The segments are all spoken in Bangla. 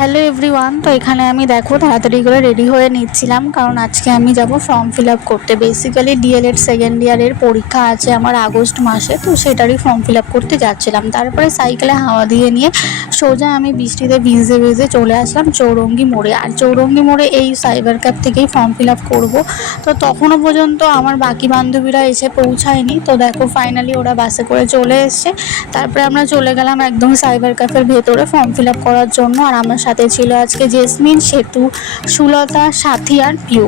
Hello everyone. তো এখানে আমি দেখো তাড়াতাড়ি করে রেডি হয়ে নিচ্ছিলাম, কারণ আজকে আমি যাব ফর্ম ফিল আপ করতে। বেসিক্যালি ডিএলএড সেকেন্ড ইয়ারের পরীক্ষা আছে আমার আগস্ট মাসে, তো সেটারই ফর্ম ফিল আপ করতে যাচ্ছিলাম। তারপরে সাইকেলে হাওয়া দিয়ে নিয়ে সোজা আমি বৃষ্টিতে ভিজে ভিজে চলে আসলাম চৌরঙ্গি মোড়ে। আর চৌরঙ্গি মোড়ে এই সাইবার ক্যাফ থেকেই ফর্ম ফিল আপ করবো। তো তখনও পর্যন্ত আমার বাকি বান্ধবীরা এসে পৌঁছায়নি। তো দেখো ফাইনালি ওরা বাসে করে চলে এসছে। তারপরে আমরা চলে গেলাম একদম সাইবার ক্যাফের ভেতরে ফর্ম ফিল আপ করার জন্য। আর আমার সাথে ছিল আজকে জেসমিন, সেতু, সুলতা, সাথী আর পিউ।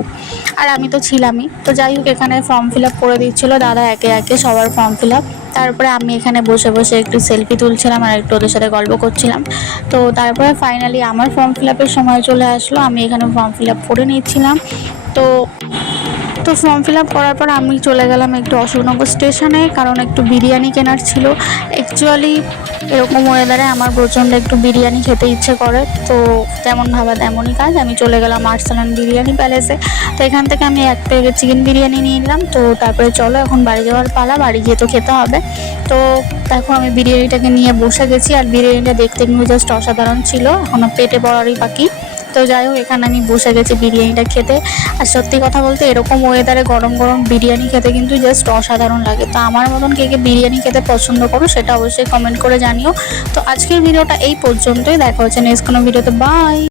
আর আমি তো ছিলামই। তো যাই হোক, এখানে ফর্ম ফিল আপ করে দিচ্ছিল দাদা একে একে সবার ফর্ম ফিল আপ। তারপরে আমি এখানে বসে বসে একটু সেলফি তুলছিলাম আর একটু ওদের সাথে গল্প করছিলাম। তো তারপরে ফাইনালি আমার ফর্ম ফিল আপের সময় চলে আসলো। আমি এখানে ফর্ম ফিল আপ করে নিচ্ছিলাম। তো তো ফর্ম ফিল আপ করার পর আমি চলে গেলাম একটু অশোকনগর স্টেশনে, কারণ একটু বিরিয়ানি কেনার ছিল। অ্যাকচুয়ালি এরকম ওয়েদারে আমার প্রচণ্ড একটু বিরিয়ানি খেতে ইচ্ছে করে। তো যেমন ভাবা তেমনই কাজ, আমি চলে গেলাম আর্সালান বিরিয়ানি প্যালেসে। তো এখান থেকে আমি এক প্লেট চিকেন বিরিয়ানি নিয়ে নিলাম। তো তারপরে চলো এখন বাড়ি যাওয়ার পালা, বাড়ি গিয়ে তো খেতে হবে। তো দেখো আমি বিরিয়ানিটাকে নিয়ে বসে গেছি, আর বিরিয়ানিটা দেখতে কিন্তু জাস্ট অসাধারণ ছিল, এখনও পেটে পড়ারই বাকি। তো যাই হোক, এখানে আমি বসে গেছি বিরিয়ানিটা খেতে। আর সত্যি কথা বলতে এরকম ওয়েদারে গরম গরম বিরিয়ানি খেতে কিন্তু জাস্ট অসাধারণ লাগে। তো আমার মতন কে কে বিরিয়ানি খেতে পছন্দ করো সেটা অবশ্যই কমেন্ট করে জানিও। তো আজকের ভিডিওটা এই পর্যন্তই, দেখা হচ্ছে নেক্সট কোনো ভিডিওতে। বাই।